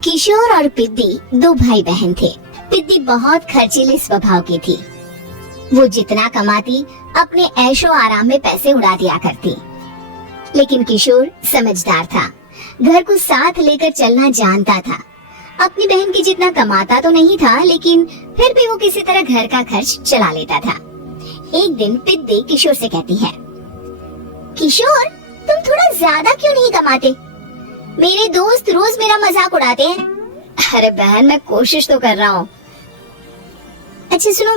किशोर और पिद्दी दो भाई बहन थे। पिद्दी बहुत खर्चीले स्वभाव की थी। वो जितना कमाती अपने ऐशो आराम में पैसे उड़ा दिया करती। लेकिन किशोर समझदार था, घर को साथ लेकर चलना जानता था। अपनी बहन की जितना कमाता तो नहीं था, लेकिन फिर भी वो किसी तरह घर का खर्च चला लेता था। एक दिन पिद्दी किशोर से कहती है, किशोर तुम थोड़ा ज्यादा क्यों नहीं कमाते? मेरे दोस्त रोज मेरा मजाक उड़ाते हैं। अरे बहन, मैं कोशिश तो कर रहा हूँ। अच्छा सुनो,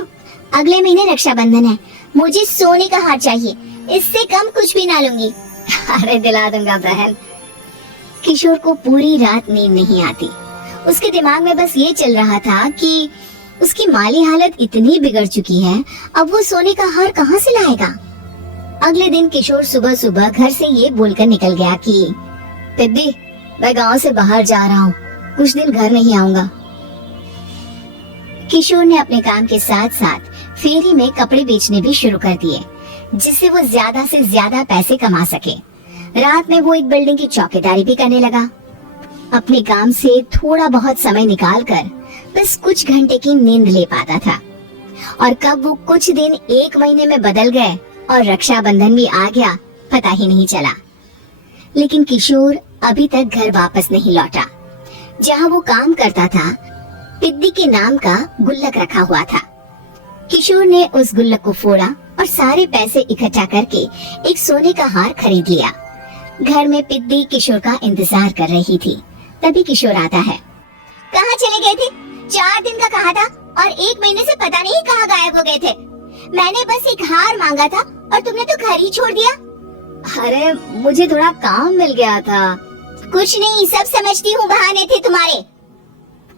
अगले महीने रक्षाबंधन है, मुझे सोने का हार चाहिए, इससे कम कुछ भी ना लूंगी। अरे दिला दूंगा बहन। किशोर को पूरी रात नींद नहीं आती। उसके दिमाग में बस ये चल रहा था कि उसकी माली हालत इतनी बिगड़ चुकी है, अब वो सोने का हार कहाँ से लाएगा। अगले दिन किशोर सुबह सुबह घर से ये बोलकर निकल गया कि पिद्दी, मैं गांव से बाहर जा रहा हूँ, कुछ दिन घर नहीं आऊंगा। किशोर ने अपने काम के साथ साथ फेरी में कपड़े बेचने भी शुरू कर दिए, जिससे वो ज्यादा से ज्यादा पैसे कमा सके। रात में वो एक बिल्डिंग की चौकीदारी भी करने लगा। अपने काम से थोड़ा बहुत समय निकालकर बस कुछ घंटे की नींद ले पाता था। और कब वो कुछ दिन एक महीने में बदल गए और रक्षाबंधन भी आ गया, पता ही नहीं चला। लेकिन किशोर अभी तक घर वापस नहीं लौटा। जहाँ वो काम करता था, पिद्दी के नाम का गुल्लक रखा हुआ था। किशोर ने उस गुल्लक को फोड़ा और सारे पैसे इकट्ठा करके एक सोने का हार खरीद लिया। घर में पिद्दी किशोर का इंतजार कर रही थी। तभी किशोर आता है। कहाँ चले गए थे? 4 दिन का कहा था और 1 महीने से पता नहीं कहाँ गायब हो गए थे। मैंने बस एक हार मांगा था और तुमने तो घर ही छोड़ दिया। अरे मुझे थोड़ा काम मिल गया था। कुछ नहीं, सब समझती हूँ, बहाने थे तुम्हारे।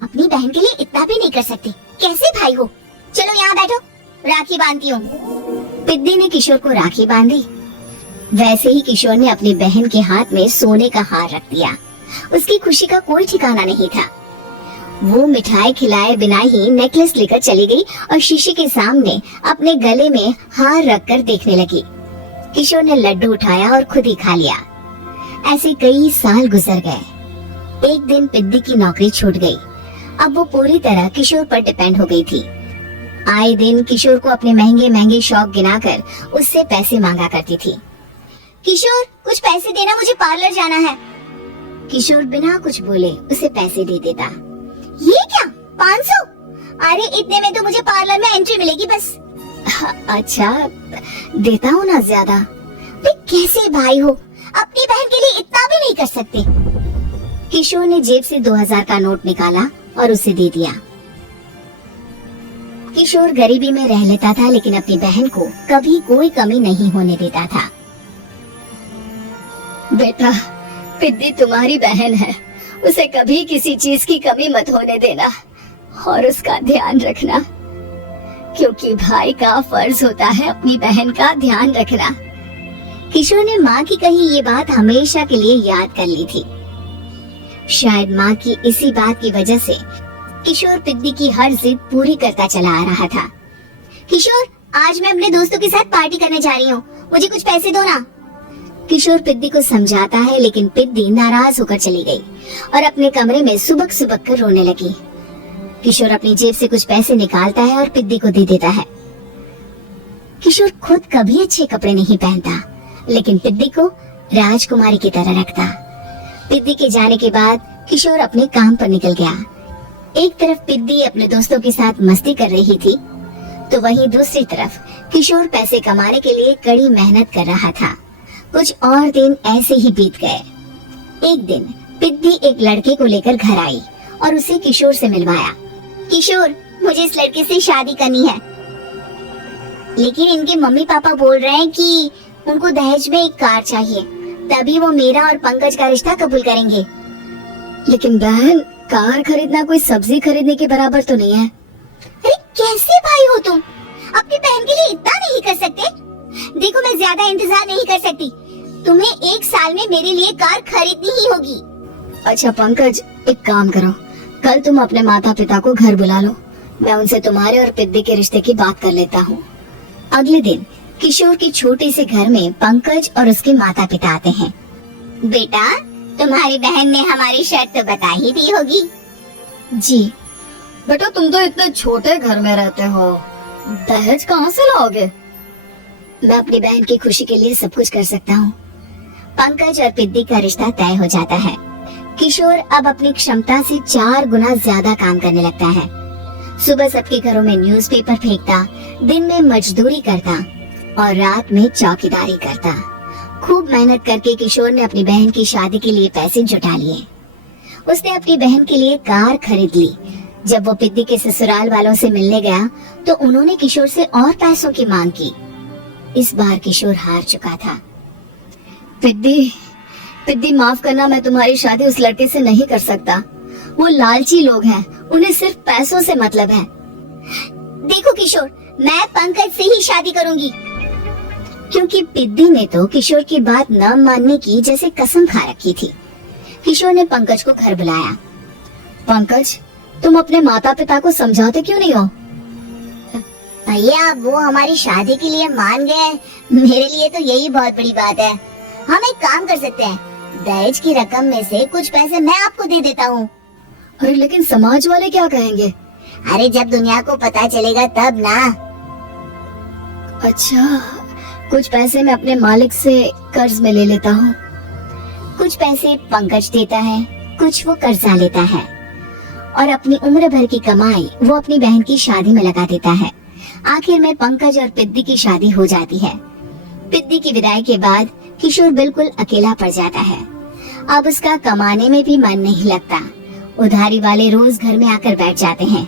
अपनी बहन के लिए इतना भी नहीं कर सकते, कैसे भाई हो? चलो यहाँ बैठो, राखी बांधती हूँ। पिद्दी ने किशोर को राखी बांधी। वैसे ही किशोर ने अपनी बहन के हाथ में सोने का हार रख दिया। उसकी खुशी का कोई ठिकाना नहीं था। वो मिठाई खिलाए बिना ही नेकलेस लेकर चली गई और शीशे के सामने अपने गले में हार रखकर देखने लगी। किशोर ने लड्डू उठाया और खुद ही खा लिया। ऐसे कई साल गुजर गए। एक दिन पिद्दी की नौकरी छूट गई। अब वो पूरी तरह किशोर पर डिपेंड हो गई थी। आए दिन किशोर को अपने महंगे महंगे शौक गिनाकर उससे पैसे मांगा करती थी। किशोर कुछ पैसे देना, मुझे पार्लर जाना है। किशोर बिना कुछ बोले उसे पैसे दे देता। ये क्या, 500? अरे इतने में तो मुझे पार्लर में एंट्री मिलेगी बस। अच्छा देता हूँ ना ज्यादा। कैसे भाई हो, अपनी बहन के लिए इतना भी नहीं कर सकते। किशोर ने जेब से 2000 का नोट निकाला और उसे दे दिया। किशोर गरीबी में रह लेता था, लेकिन अपनी बहन को कभी कोई कमी नहीं होने देता था। बेटा, पिद्दी तुम्हारी बहन है, उसे कभी किसी चीज की कमी मत होने देना और उसका ध्यान रखना, क्योंकि भाई का फर्ज होता है अपनी बहन का ध्यान रखना। किशोर ने माँ की कही ये बात हमेशा के लिए याद कर ली थी। शायद माँ की इसी बात की वजह से किशोर पिद्दी की हर जिद पूरी करता चला आ रहा था। किशोर, आज मैं अपने दोस्तों के साथ पार्टी करने जा रही हूँ, मुझे कुछ पैसे दो ना। किशोर पिद्दी को समझाता है, लेकिन पिद्दी नाराज होकर चली गई और अपने कमरे में सुबक सुबक कर रोने लगी। किशोर अपनी जेब से कुछ पैसे निकालता है और पिद्दी को दे देता है। किशोर खुद कभी अच्छे कपड़े नहीं पहनता, लेकिन पिद्दी को राजकुमारी की तरह रखता। पिद्दी के जाने के बाद किशोर अपने काम पर निकल गया। एक तरफ पिद्दी अपने दोस्तों के साथ मस्ती कर रही थी, तो वहीं दूसरी तरफ किशोर पैसे कमाने के लिए कड़ी मेहनत कर रहा था। कुछ और दिन ऐसे ही बीत गए। एक दिन पिद्दी एक लड़के को लेकर घर आई और उसे किशोर से मिलवाया। किशोर, मुझे इस लड़के से शादी करनी है, लेकिन इनके मम्मी पापा बोल रहे हैं कि उनको दहेज में एक कार चाहिए, तभी वो मेरा और पंकज का रिश्ता कबूल करेंगे। लेकिन बहन, कार खरीदना कोई सब्जी खरीदने के बराबर तो नहीं है। अरे कैसे भाई हो तुम, अपनी बहन के लिए इतना नहीं कर सकते? देखो, मैं ज्यादा इंतजार नहीं कर सकती, तुम्हें 1 साल में मेरे लिए कार खरीदनी ही होगी। अच्छा पंकज, एक काम करो, कल तुम अपने माता पिता को घर बुला लो, मैं उनसे तुम्हारे और पिद्दी के रिश्ते की बात कर लेता हूँ। अगले दिन किशोर के छोटे से घर में पंकज और उसके माता पिता आते हैं। बेटा, तुम्हारी बहन ने हमारी शर्त तो बता ही दी होगी। जी बेटा, तुम तो इतने छोटे घर में रहते हो, दहेज कहाँ से लाओगे? मैं अपनी बहन की खुशी के लिए सब कुछ कर सकता हूँ। पंकज और पिद्दी का रिश्ता तय हो जाता है। किशोर अब अपनी क्षमता से 4 गुना ज्यादा काम करने लगता है। सुबह सबके घरों में न्यूज़पेपर फेंकता, दिन में मजदूरी करता और रात में चौकीदारी करता। खूब मेहनत करके किशोर ने अपनी बहन की शादी के लिए पैसे जुटा लिए। उसने अपनी बहन के लिए कार खरीद ली। जब वो पिद्दी के ससुराल वालों से मिलने गया तो उन्होंने किशोर से और पैसों की मांग की। इस बार किशोर हार चुका था। पिद्दी माफ करना, मैं तुम्हारी शादी उस लड़के से नहीं कर सकता। वो लालची लोग हैं, उन्हें सिर्फ पैसों से मतलब है। देखो किशोर, मैं पंकज से ही शादी करूंगी। क्योंकि पिद्दी ने तो किशोर की बात न मानने की जैसे कसम खा रखी थी। किशोर ने पंकज को घर बुलाया। पंकज, तुम अपने माता पिता को समझाते क्यों नहीं हो? भैया, वो हमारी शादी के लिए मान गए। मेरे लिए तो यही बहुत बड़ी बात है। हम एक काम कर सकते हैं, दहेज की रकम में से कुछ पैसे मैं आपको दे देता हूँ। अरे लेकिन समाज वाले क्या कहेंगे? अरे जब दुनिया को पता चलेगा तब ना। अच्छा, कुछ पैसे मैं अपने मालिक से कर्ज में ले लेता हूँ। कुछ पैसे पंकज देता है, कुछ वो कर्जा लेता है और अपनी उम्र भर की कमाई वो अपनी बहन की शादी में लगा देता है। आखिर में पंकज और पिद्दी की शादी हो जाती है। पिद्दी की विदाई के बाद किशोर बिल्कुल अकेला पड़ जाता है। अब उसका कमाने में भी मन नहीं लगता। उधारी वाले रोज घर में आकर बैठ जाते हैं।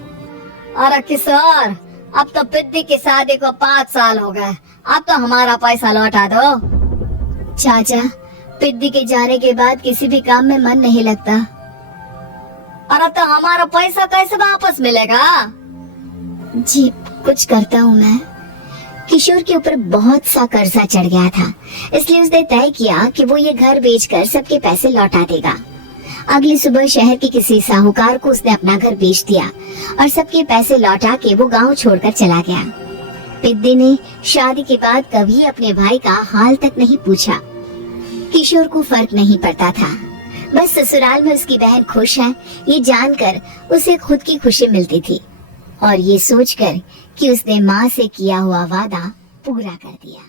अरे किशोर, अब तो पिद्दी की शादी को 5 साल हो गए, अब तो हमारा पैसा लौटा दो। चाचा, पिद्दी के जाने के बाद किसी भी काम में मन नहीं लगता। अरे तो हमारा पैसा कैसे वापस मिलेगा? जी, कुछ करता हूँ मैं। किशोर के ऊपर बहुत सा कर्जा चढ़ गया था, इसलिए उसने तय किया कि वो ये घर बेचकर सबके पैसे लौटा देगा। अगली सुबह शहर के किसी साहूकार को उसने अपना घर बेच दिया और सबके पैसे लौटा के वो गांव छोड़कर चला गया। पिद्दी ने शादी के बाद कभी अपने भाई का हाल तक नहीं पूछा। किशोर को फर्क नहीं पड़ता था, बस ससुराल में उसकी बहन खुश है ये जानकर उसे खुद की खुशी मिलती थी और ये सोचकर कि उसने माँ से किया हुआ वादा पूरा कर दिया।